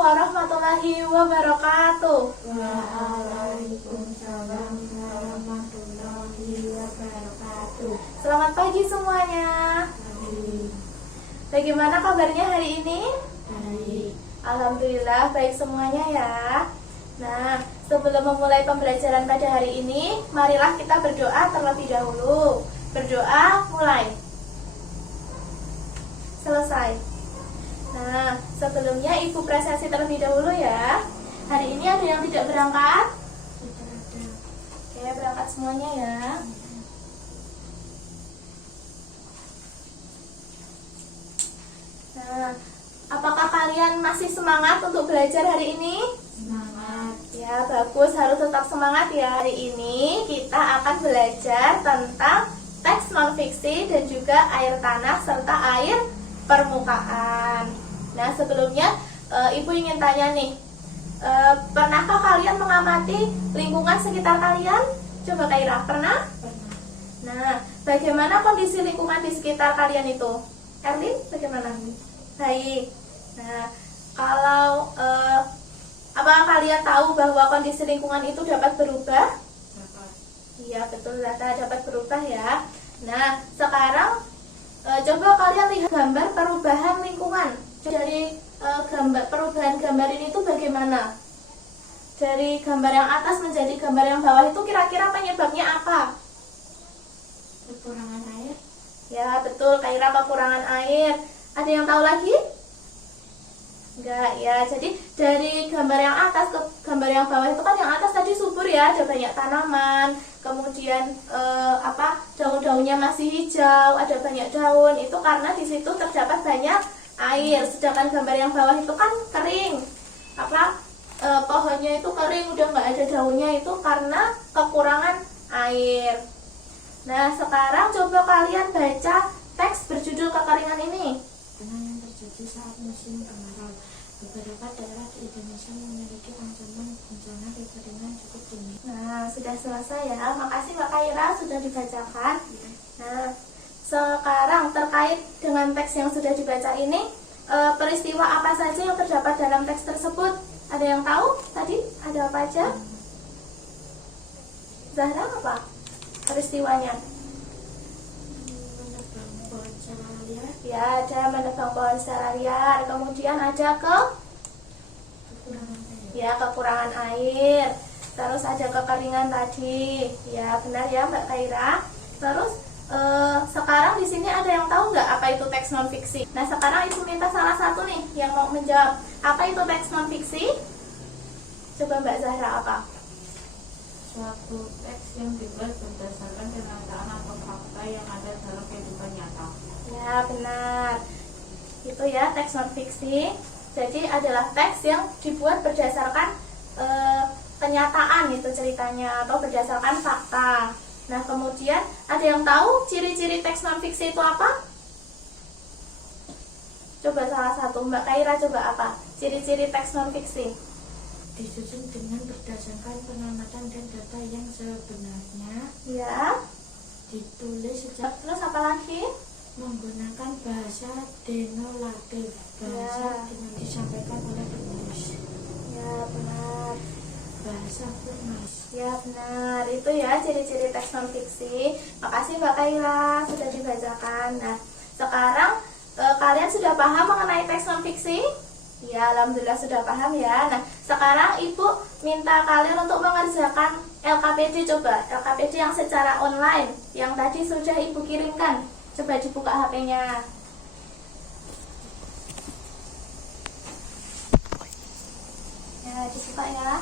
warahmatullahi wabarakatuh. Waalaikumsalam warahmatullahi wabarakatuh. Selamat pagi semuanya. Bagaimana kabarnya hari ini? Baik. Alhamdulillah baik semuanya ya. Nah, sebelum memulai pembelajaran pada hari ini, marilah kita berdoa terlebih dahulu. Berdoa mulai. Selesai. Nah, sebelumnya Ibu presentasi terlebih dahulu ya. Hari ini ada yang tidak berangkat? Oke, berangkat semuanya ya. Nah, apakah kalian masih semangat untuk belajar hari ini? Semangat. Ya, bagus, harus tetap semangat ya. Hari ini kita akan belajar tentang teks non-fiksi dan juga air tanah serta air permukaan. Nah, sebelumnya Ibu ingin tanya nih, pernahkah kalian mengamati lingkungan sekitar kalian? Coba Kaira, pernah? Pernah. Nah, bagaimana kondisi lingkungan di sekitar kalian itu? Erlin, bagaimana? Baik. Nah, kalau apakah kalian tahu bahwa kondisi lingkungan itu dapat berubah? Dapat. Iya, betul, dapat berubah ya. Nah, sekarang coba kalian lihat gambar perubahan lingkungan. Dari perubahan gambar ini itu bagaimana? Dari gambar yang atas menjadi gambar yang bawah itu kira-kira penyebabnya apa? Kekurangan air. Ya, betul, Kaira, kekurangan air. Ada yang tahu lagi? Enggak ya. Jadi dari gambar yang atas ke gambar yang bawah itu kan yang atas tadi subur ya, ada banyak tanaman, kemudian daun-daunnya masih hijau, ada banyak daun. Itu karena di situ terdapat banyak air. Sedangkan gambar yang bawah itu kan kering. Pohonnya itu kering, udah nggak ada daunnya, itu karena kekurangan air. Nah, sekarang coba kalian baca teks berjudul kekeringan ini. Bencana yang terjadi saat musim kemarau. Beberapa daerah di Indonesia memiliki ancaman bencana kekeringan cukup tinggi. Nah, sudah selesai ya. Makasih Mbak Kaira sudah dibacakan. Nah, sekarang terkait dengan teks yang sudah dibaca ini, peristiwa apa saja yang terdapat dalam teks tersebut? Ada yang tahu tadi? Ada apa aja? Zahra, apa peristiwanya? Menebang pohon secara liar. Ya, ada menebang pohon secara liar. Kemudian ada Kekurangan air. ya, kekurangan air. Terus ada kekeringan tadi. Ya, benar ya Mbak Kaira. Terus sekarang di sini ada yang tahu nggak apa itu teks non fiksi? Nah, sekarang Ibu minta salah satu nih yang mau menjawab. Apa itu teks non fiksi? Coba Mbak Zahra, apa? Suatu teks yang dibuat berdasarkan kenyataan atau fakta yang ada dalam kehidupan nyata. Ya, benar. Itu ya teks non fiksi. Jadi adalah teks yang dibuat berdasarkan kenyataan itu ceritanya atau berdasarkan fakta. Nah, kemudian ada yang tahu ciri-ciri teks non fiksi itu apa? Coba salah satu, Mbak Kaira, coba apa? Ciri-ciri teks non fiksi. Disusun dengan berdasarkan pengamatan dan data yang sebenarnya. Ya. Ditulis secara Terus apa lagi? menggunakan bahasa denotatif. Bahasa yang disampaikan oleh penulis. Ya, benar. Bahasa formalis. Ya, benar. Itu ya ciri-ciri teks non fiksi. Makasih Mbak Kaira sudah dibacakan. Nah, sekarang kalian sudah paham mengenai teks non fiksi? Ya, alhamdulillah sudah paham ya. Nah, sekarang Ibu minta kalian untuk mengerjakan LKPD. Coba LKPD yang secara online, yang tadi sudah Ibu kirimkan. Coba dibuka HP-nya. Ya, dibuka ya.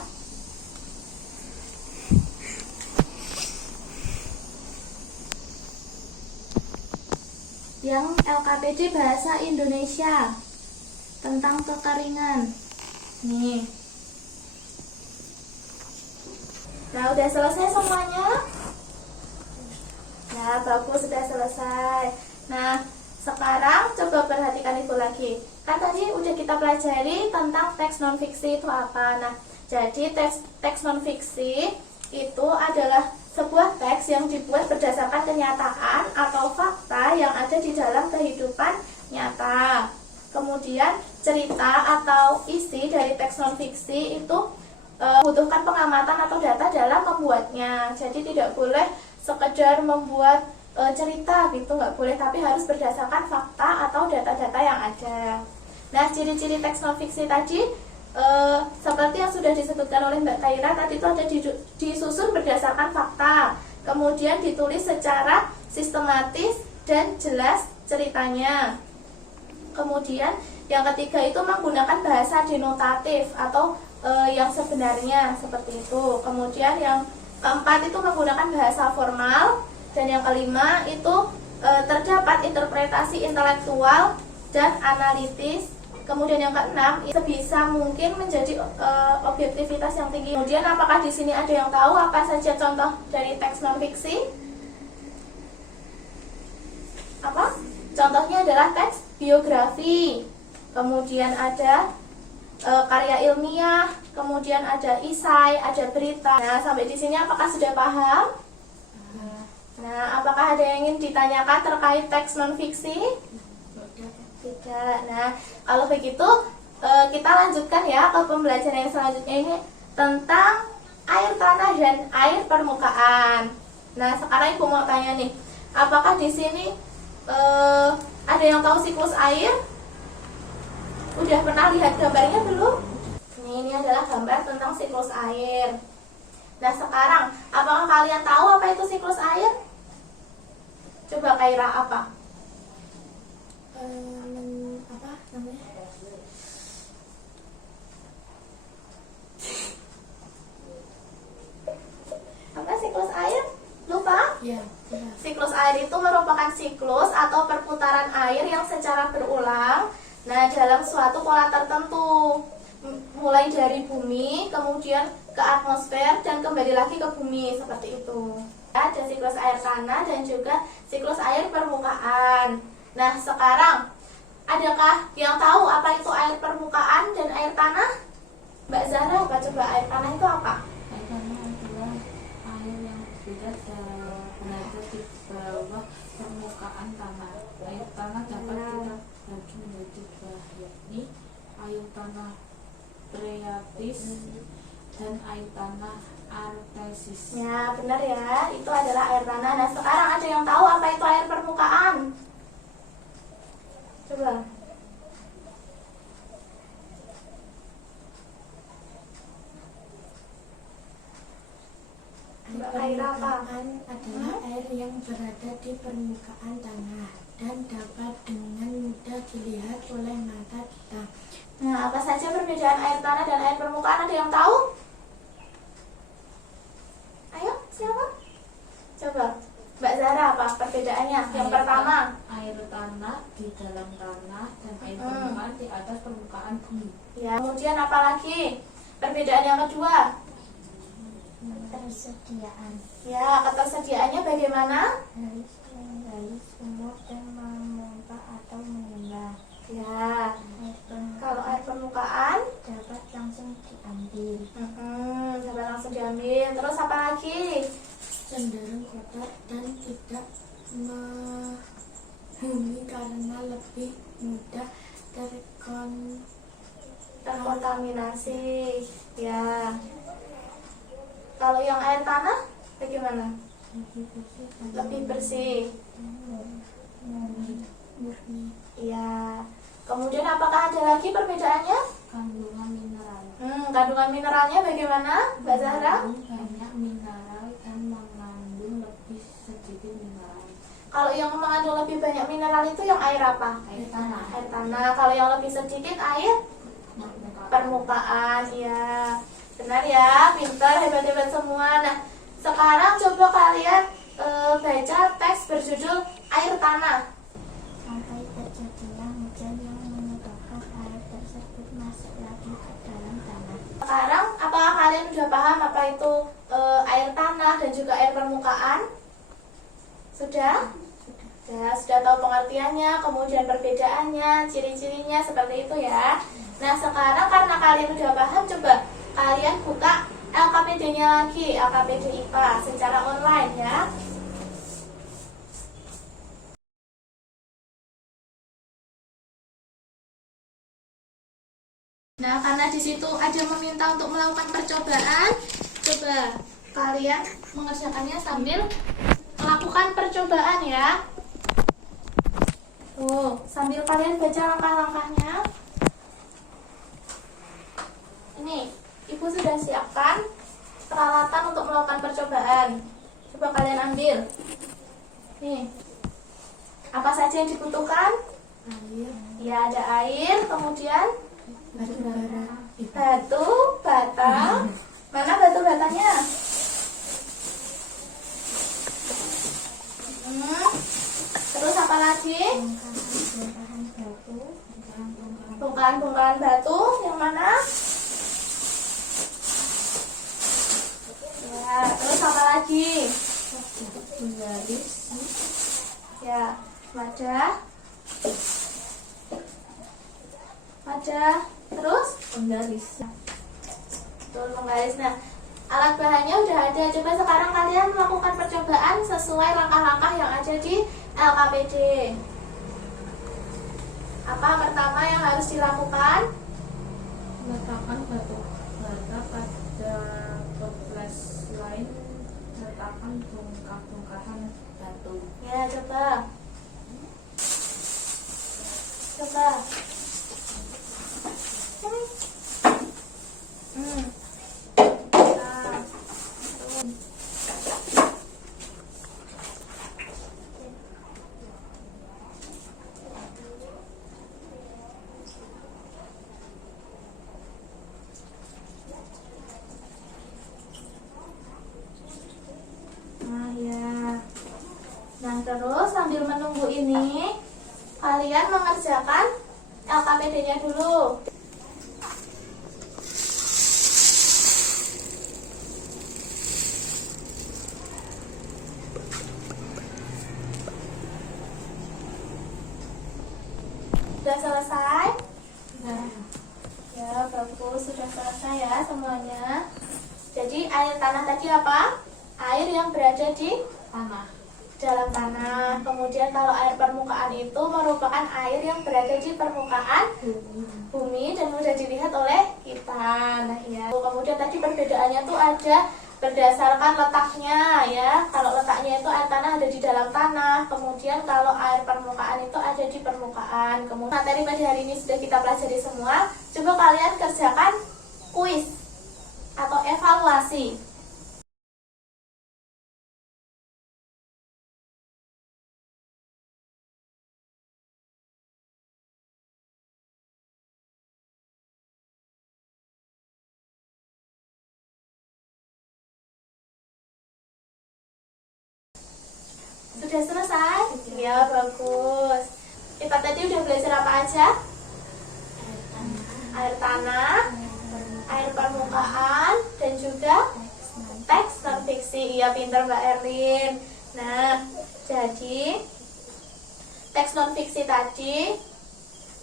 Yang LKPD Bahasa Indonesia tentang kekeringan. Nih. Nah, udah selesai semuanya? Ya, bagus, sudah selesai. Nah, sekarang coba perhatikan Ibu lagi. Kan tadi udah kita pelajari tentang teks non fiksi itu apa. Nah, jadi teks non fiksi itu adalah sebuah teks yang dibuat berdasarkan kenyataan atau fakta yang ada di dalam kehidupan nyata. Kemudian cerita atau isi dari teks non fiksi itu membutuhkan pengamatan atau data dalam membuatnya. Jadi tidak boleh sekedar membuat cerita gitu, nggak boleh, tapi harus berdasarkan fakta atau data-data yang ada. Nah, ciri-ciri teks non fiksi tadi seperti yang sudah disebutkan oleh Mbak Kaira tadi, itu ada disusun berdasarkan fakta, kemudian ditulis secara sistematis dan jelas ceritanya. Kemudian yang ketiga itu menggunakan bahasa denotatif atau yang sebenarnya seperti itu. Kemudian yang keempat itu menggunakan bahasa formal, dan yang kelima itu terdapat interpretasi intelektual dan analitis. Kemudian yang keenam, sebisa mungkin menjadi objektivitas yang tinggi. Kemudian apakah di sini ada yang tahu apa saja contoh dari teks non fiksi? Apa? Contohnya adalah teks biografi. Kemudian ada karya ilmiah, kemudian ada isai, ada berita. Nah, sampai di sini apakah sudah paham? Nah, apakah ada yang ingin ditanyakan terkait teks non fiksi? Tidak. Nah, kalau begitu kita lanjutkan ya ke pembelajaran yang selanjutnya, ini tentang air tanah dan air permukaan. Nah, sekarang Ibu mau tanya nih, apakah di sini ada yang tahu siklus air? Udah pernah lihat gambarnya belum? Ini adalah gambar tentang siklus air. Nah, sekarang apakah kalian tahu apa itu siklus air? Coba Kaira, apa? Apa namanya? Apa siklus air? Lupa? Ya, jelas. Siklus air itu merupakan siklus atau perputaran air yang secara berulang, nah, dalam suatu pola tertentu, mulai dari bumi, kemudian ke atmosfer, dan kembali lagi ke bumi, seperti itu. Ada siklus air tanah dan juga siklus air permukaan. Nah, sekarang adakah yang tahu apa itu air permukaan dan air tanah? Mbak Zahra, apa coba air tanah itu apa? Air tanah adalah air yang berada di bawah permukaan tanah. Air tanah dapat kita bagi menjadi dua, yakni air tanah phreatis dan air tanah artesis. Ya, benar ya, itu adalah air tanah. Nah, sekarang ada yang tahu apa itu air permukaan? Coba. Mbak Kaira, apa? Adalah air yang berada di permukaan tanah dan dapat dengan mudah dilihat oleh mata kita. Nah, apa saja perbedaan air tanah dan air permukaan? Ada yang tahu? Ayo, siapa? Coba. Mbak Zahra, apa perbedaannya? Yang pertama, air tanah di dalam tanah dan air permukaan di atas permukaan bumi. ya. Kemudian apa lagi? Perbedaan yang kedua, Ketersediaan ya, ketersediaannya bagaimana? harus menggali sumur dan memompa atau menambah. Ya. Air Kalau air permukaan, dapat langsung diambil, dapat langsung diambil. Terus apa lagi? cenderung kotor dan tidak menghuni karena lebih mudah Terkontaminasi. Ya. Kalau yang air tanah bagaimana? Lebih bersih. murni. Iya. Kemudian apakah ada lagi perbedaannya? Kandungan mineral. Kandungan mineralnya bagaimana, Mbak Zahra? Banyak mineral dan mengandung lebih sedikit mineral. Kalau yang mengandung lebih banyak mineral itu yang air apa? Air tanah. Air tanah. Kalau yang lebih sedikit air permukaan. Ya, benar ya, pintar, hebat-hebat semua. Nah, sekarang coba kalian baca teks berjudul Air Tanah. Sampai terjadinya hujan yang menyebabkan air tersebut masuk lagi ke dalam tanah. Sekarang apakah kalian sudah paham apa itu air tanah dan juga air permukaan? Sudah? Ya, sudah tahu pengertiannya, kemudian perbedaannya, ciri-cirinya seperti itu ya. Nah, sekarang karena kalian sudah paham, coba kalian buka LKPD-nya lagi, LKPD IPA secara online ya. Nah, karena di situ ada meminta untuk melakukan percobaan, coba kalian mengerjakannya sambil melakukan percobaan ya. Tuh, sambil kalian baca langkah-langkahnya. Ini, Ibu sudah siapkan peralatan untuk melakukan percobaan. Coba kalian ambil. Nih, apa saja yang dibutuhkan? Air, Ya, ada air, kemudian batu bara, batu bata. Mana batu batanya? Terus apa lagi? bongkahan batu, Bongkahan-bongkahan batu yang mana? Ya, terus apa lagi? garis, Ya, wadah. Wadah. Terus? penggaris. Betul, penggaris. Nah, alat bahannya udah ada. Coba sekarang kalian melakukan percobaan sesuai langkah-langkah yang ada di LKPD. Apa pertama yang harus dilakukan? Letakkan batu bata pada toples lain, letakkan bongkah-bongkahan batu. Ya, coba. Coba. Hmm. Nah. Nah, ya. Nah, terus sambil menunggu ini, kalian mengerjakan LKPD-nya dulu. Sudah selesai? Ya, bagus. Sudah selesai ya semuanya. Jadi air tanah tadi apa? Air yang berada di Tanah. dalam tanah. Kemudian kalau air permukaan itu merupakan air yang berada di permukaan bumi dan mudah dilihat oleh kita. Nah, ya. Kemudian tadi perbedaannya tuh ada berdasarkan letaknya ya. Kalau letaknya itu air tanah ada di dalam tanah. Kemudian kalau air permukaan itu ada di permukaan. Kemudian materi pada hari ini sudah kita pelajari semua. Coba kalian kerjakan kuis atau evaluasi. Sudah selesai? Ya, bagus. Kita tadi udah belajar apa aja? Air tanah, air permukaan, dan juga teks non fiksi. Iya, pintar Mbak Erlin. Nah, jadi teks non fiksi tadi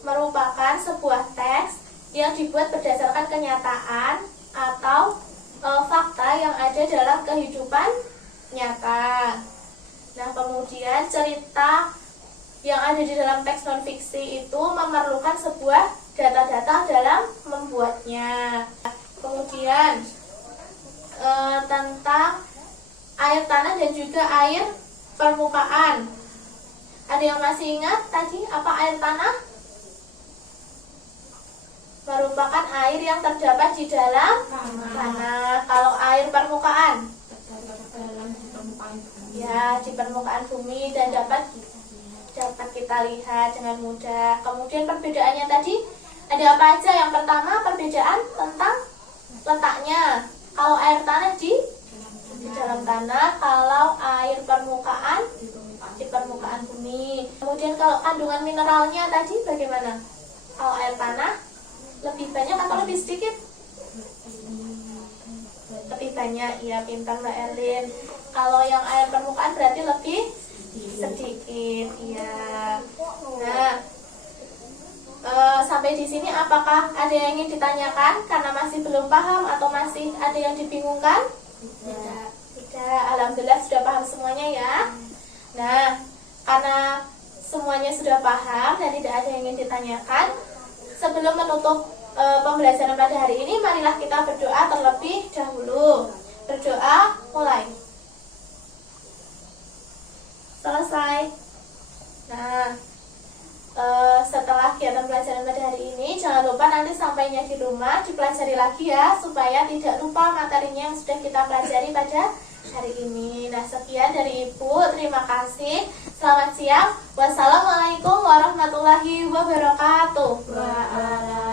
merupakan sebuah teks yang dibuat berdasarkan kenyataan atau fakta yang ada dalam kehidupan nyata. Nah, kemudian cerita yang ada di dalam teks non fiksi itu memerlukan sebuah data-data dalam membuatnya. Kemudian tentang air tanah dan juga air permukaan. Ada yang masih ingat tadi apa air tanah? Merupakan air yang terdapat di dalam tanah. Kalau air permukaan? Dalam di permukaan bumi. Ya, di permukaan bumi dan dapat kita lihat dengan mudah. Kemudian perbedaannya tadi ada apa aja? Yang pertama perbedaan tentang letaknya. Kalau air tanah di dalam tanah, kalau air permukaan di permukaan bumi. Kemudian kalau kandungan mineralnya tadi bagaimana? Kalau air tanah lebih banyak atau lebih sedikit? Lebih banyak, ya, pintar Mbak Erlin. Kalau yang air permukaan berarti lebih sedikit, ya. Nah, sampai di sini apakah ada yang ingin ditanyakan karena masih belum paham atau masih ada yang dibingungkan? Tidak. Tidak. Alhamdulillah sudah paham semuanya ya. Nah, karena semuanya sudah paham dan tidak ada yang ingin ditanyakan, sebelum menutup pembelajaran pada hari ini, marilah kita berdoa terlebih dahulu. Berdoa, mulai. Selesai. Nah, setelah kegiatan pelajaran pada hari ini, jangan lupa nanti sampainya di rumah dipelajari lagi ya, supaya tidak lupa materinya yang sudah kita pelajari pada hari ini. Nah, sekian dari Ibu, terima kasih. Selamat siang. Wassalamualaikum warahmatullahi wabarakatuh. Waalaikumsalam.